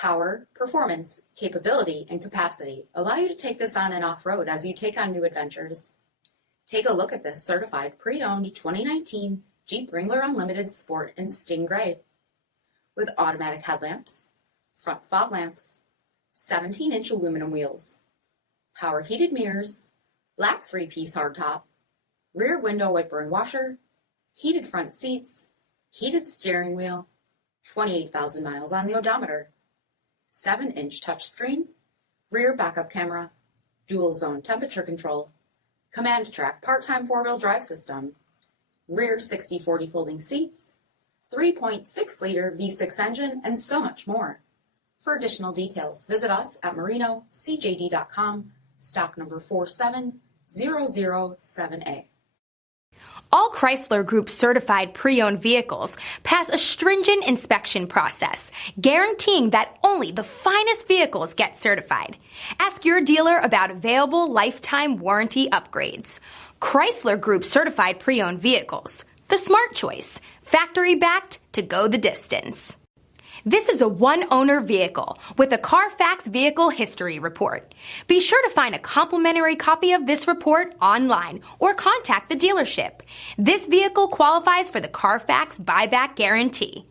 Power, performance, capability, and capacity allow you to take this on and off-road as you take on new adventures. Take a look at this certified pre-owned 2019 Jeep Wrangler Unlimited Sport in Sting Gray. With automatic headlamps, front fog lamps, 17-inch aluminum wheels, power heated mirrors, black 3-piece hardtop, rear window wiper and washer, heated front seats, heated steering wheel, 28,000 miles on the odometer, 7-inch touchscreen, rear backup camera, dual zone temperature control, command track part-time 4-wheel drive system, rear 60/40 folding seats, 3.6-liter V6 engine, and so much more. For additional details, visit us at marinocjd.com, stock number 47007A. All Chrysler Group certified pre-owned vehicles pass a stringent inspection process, guaranteeing that only the finest vehicles get certified. Ask your dealer about available lifetime warranty upgrades. Chrysler Group certified pre-owned vehicles, the smart choice, factory backed to go the distance. This is a one-owner vehicle with a CARFAX vehicle history report. Be sure to find a complimentary copy of this report online or contact the dealership. This vehicle qualifies for the CARFAX buyback guarantee.